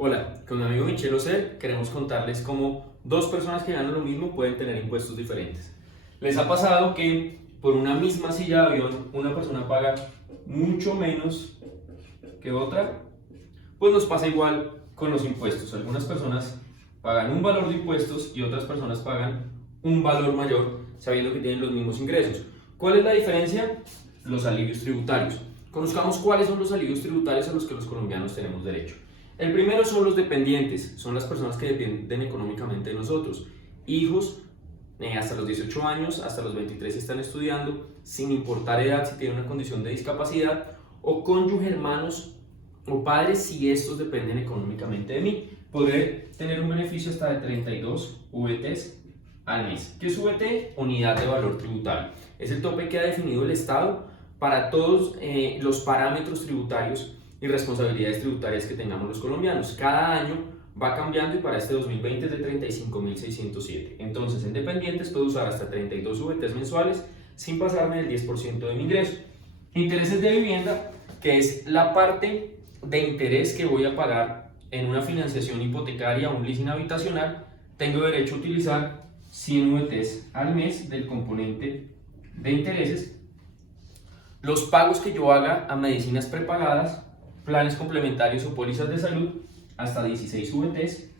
Hola, con mi amigo Michel Ocer queremos contarles cómo dos personas que ganan lo mismo pueden tener impuestos diferentes. ¿Les ha pasado que por una misma silla de avión una persona paga mucho menos que otra? Pues nos pasa igual con los impuestos. Algunas personas pagan un valor de impuestos y otras personas pagan un valor mayor sabiendo que tienen los mismos ingresos. ¿Cuál es la diferencia? Los alivios tributarios. Conozcamos cuáles son los alivios tributarios a los que los colombianos tenemos derecho. El primero son los dependientes, son las personas que dependen económicamente de nosotros. Hijos, hasta los 18 años, hasta los 23 están estudiando, sin importar edad, si tienen una condición de discapacidad, o cónyuge, hermanos o padres, si estos dependen económicamente de mí. Podré tener un beneficio hasta de 32 VTs al mes. ¿Qué es VT? Unidad de valor tributario. Es el tope que ha definido el Estado para todos los parámetros tributarios y responsabilidades tributarias que tengamos los colombianos. Cada año va cambiando y para este 2020 es de 35.607. Entonces, en dependientes puedo usar hasta 32 VTs mensuales sin pasarme del 10% de mi ingreso. Intereses de vivienda, que es la parte de interés que voy a pagar en una financiación hipotecaria o un leasing habitacional, tengo derecho a utilizar 100 VTs al mes del componente de intereses. Los pagos que yo haga a medicinas prepagadas, planes complementarios o pólizas de salud, hasta 16 VTs.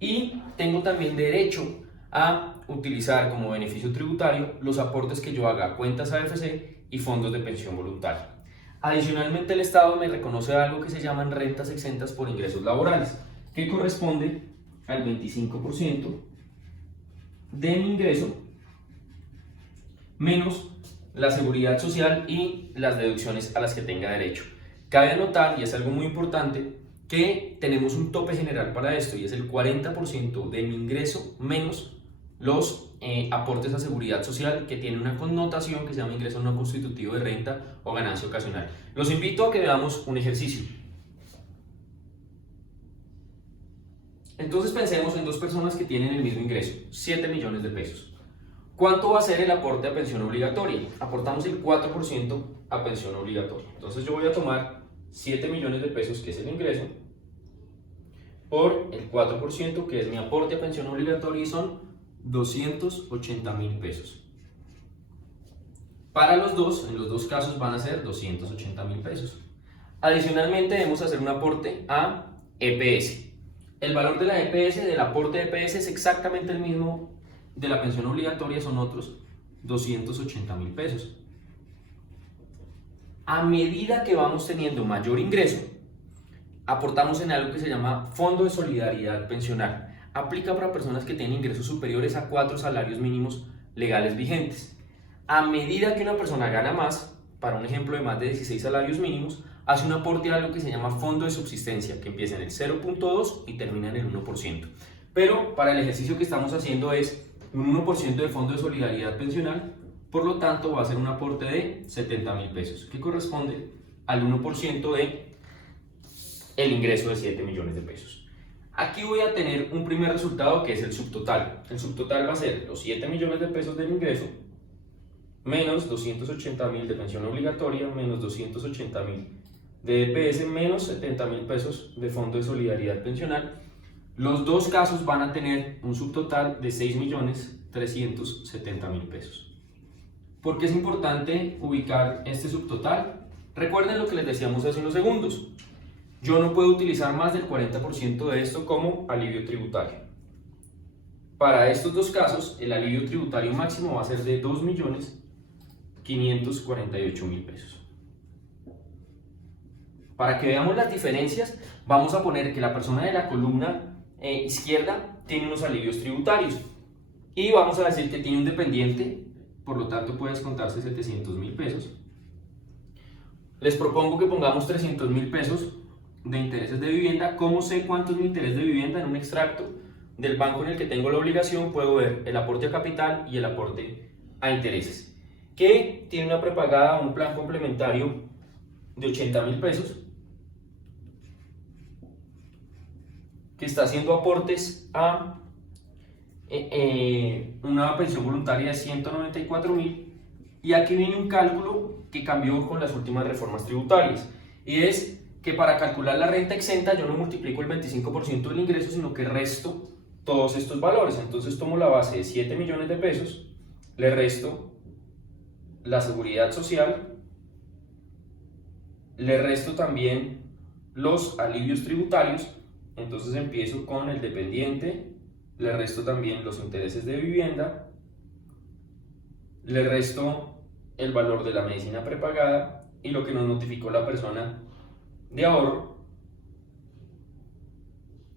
Y tengo también derecho a utilizar como beneficio tributario los aportes que yo haga a cuentas AFC y fondos de pensión voluntaria. Adicionalmente, el Estado me reconoce algo que se llaman rentas exentas por ingresos laborales, que corresponde al 25% de mi ingreso menos la seguridad social y las deducciones a las que tenga derecho. Cabe anotar, y es algo muy importante, que tenemos un tope general para esto y es el 40% de mi ingreso menos los aportes a seguridad social, que tiene una connotación que se llama ingreso no constitutivo de renta o ganancia ocasional. Los invito a que veamos un ejercicio. Entonces pensemos en dos personas que tienen el mismo ingreso, 7 millones de pesos. ¿Cuánto va a ser el aporte a pensión obligatoria? Aportamos el 4% a pensión obligatoria. Entonces yo voy a tomar 7 millones de pesos, que es el ingreso, por el 4%, que es mi aporte a pensión obligatoria, y son 280.000 pesos. Para los dos, en los dos casos van a ser 280.000 pesos. Adicionalmente debemos hacer un aporte a EPS. El valor de la EPS, del aporte de EPS, es exactamente el mismo de la pensión obligatoria, son otros 280.000 pesos. A medida que vamos teniendo mayor ingreso, aportamos en algo que se llama Fondo de Solidaridad Pensional. Aplica para personas que tienen ingresos superiores a 4 salarios mínimos legales vigentes. A medida que una persona gana más, para un ejemplo de más de 16 salarios mínimos, hace un aporte a algo que se llama Fondo de Subsistencia, que empieza en el 0.2 y termina en el 1%. Pero para el ejercicio que estamos haciendo es un 1% de Fondo de Solidaridad Pensional, por lo tanto va a ser un aporte de 70.000 pesos, que corresponde al 1% de el ingreso de 7 millones de pesos. Aquí voy a tener un primer resultado, que es el subtotal. El subtotal va a ser los 7 millones de pesos del ingreso menos 280.000 de pensión obligatoria, menos 280.000 de EPS, menos 70.000 pesos de Fondo de Solidaridad Pensional. Los dos casos van a tener un subtotal de 6.370.000 pesos. ¿Por qué es importante ubicar este subtotal? Recuerden lo que les decíamos hace unos segundos. Yo no puedo utilizar más del 40% de esto como alivio tributario. Para estos dos casos, el alivio tributario máximo va a ser de 2.548.000 pesos. Para que veamos las diferencias, vamos a poner que la persona de la columna izquierda tiene unos alivios tributarios y vamos a decir que tiene un dependiente, por lo tanto puede descontarse 700.000 pesos. Les propongo que pongamos 300.000 pesos de intereses de vivienda. ¿Cómo sé cuánto es mi interés de vivienda? En un extracto del banco en el que tengo la obligación puedo ver el aporte a capital y el aporte a intereses, que tiene una prepagada, un plan complementario de 80.000 pesos, que está haciendo aportes a una pensión voluntaria de 194.000, y aquí viene un cálculo que cambió con las últimas reformas tributarias, y es que para calcular la renta exenta yo no multiplico el 25% del ingreso, sino que resto todos estos valores. Entonces tomo la base de 7 millones de pesos, le resto la seguridad social, le resto también los alivios tributarios. Entonces empiezo con el dependiente, le resto también los intereses de vivienda, le resto el valor de la medicina prepagada y lo que nos notificó la persona de ahorro.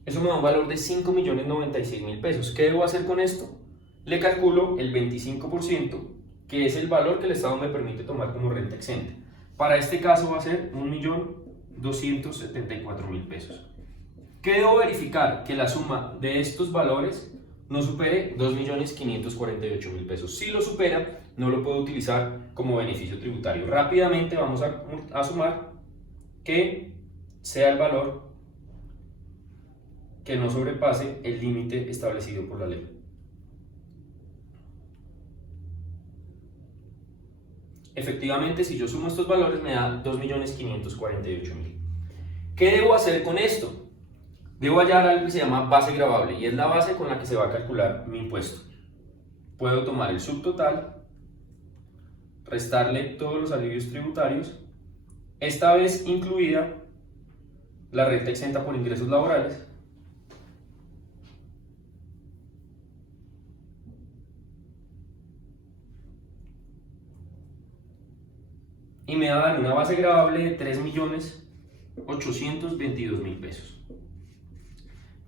Eso me da un valor de 5.096.000 pesos. ¿Qué debo hacer con esto? Le calculo el 25%, que es el valor que el Estado me permite tomar como renta exenta. Para este caso va a ser 1.274.000 pesos. ¿Qué debo verificar? Que la suma de estos valores no supere 2.548.000 pesos. Si lo supera, no lo puedo utilizar como beneficio tributario. Rápidamente vamos a sumar que sea el valor que no sobrepase el límite establecido por la ley. Efectivamente, si yo sumo estos valores me da 2.548.000. ¿Qué debo hacer con esto? Debo hallar algo que se llama base gravable y es la base con la que se va a calcular mi impuesto. Puedo tomar el subtotal, restarle todos los alivios tributarios, esta vez incluida la renta exenta por ingresos laborales, y me va a dar una base gravable de 3.822.000 pesos.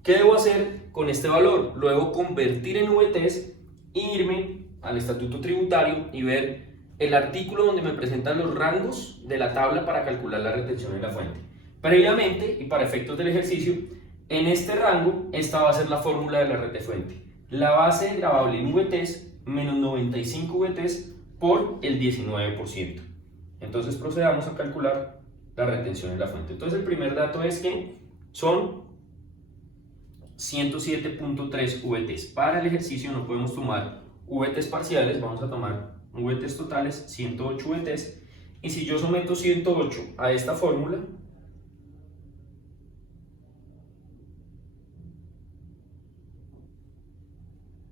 ¿Qué debo hacer con este valor? Lo debo convertir en VTs e irme al estatuto tributario y ver el artículo donde me presentan los rangos de la tabla para calcular la retención en la fuente. Previamente, y para efectos del ejercicio, en este rango, esta va a ser la fórmula de la renta de fuente. La base gravable en VTs menos 95 VTs por el 19%. Entonces procedamos a calcular la retención en la fuente. Entonces el primer dato es que son 107.3 VTs. Para el ejercicio no podemos tomar VTs parciales, vamos a tomar VTs totales, 108 VTs. Y si yo someto 108 a esta fórmula,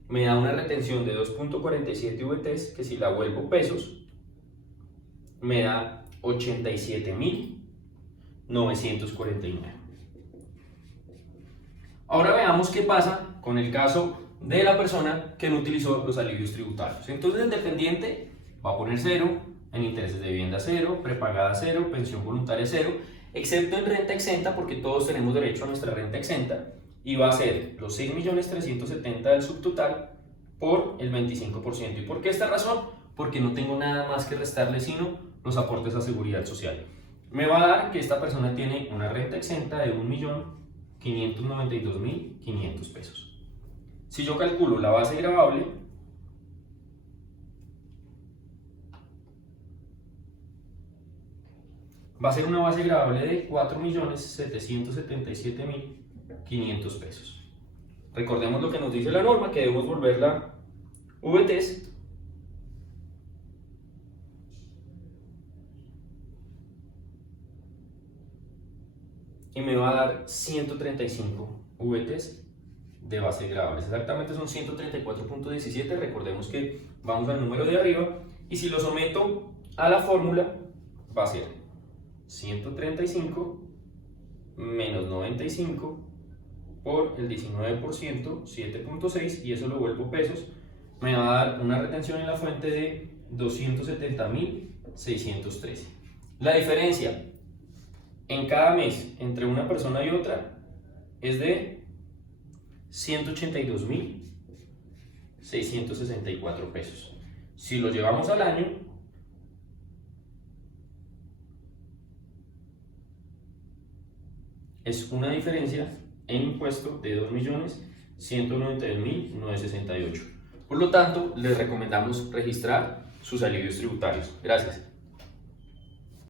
me da una retención de 2.47 VTs, que si la vuelvo pesos, me da 87.949. Ahora veamos qué pasa con el caso de la persona que no utilizó los alivios tributarios. Entonces el dependiente va a poner 0, en intereses de vivienda 0, prepagada 0, pensión voluntaria 0, excepto en renta exenta, porque todos tenemos derecho a nuestra renta exenta, y va a ser los 6.370.000 del subtotal por el 25%. ¿Y por qué esta razón? Porque no tengo nada más que restarle sino los aportes a seguridad social. Me va a dar que esta persona tiene una renta exenta de 1.592.500 pesos. Si yo calculo la base gravable, va a ser una base gravable de 4.777.500 pesos. Recordemos lo que nos dice la norma, que debemos volverla VTs. Y me va a dar 135 VTs de base gravables. Exactamente son 134.17. Recordemos que vamos al número de arriba. Y si lo someto a la fórmula, va a ser 135 menos 95 por el 19%, 7.6, y eso lo vuelvo pesos. Me va a dar una retención en la fuente de 270.613. La diferencia en cada mes entre una persona y otra es de 182.664 pesos. Si lo llevamos al año, es una diferencia en impuesto de 2.192.968. Por lo tanto, les recomendamos registrar sus alivios tributarios. Gracias.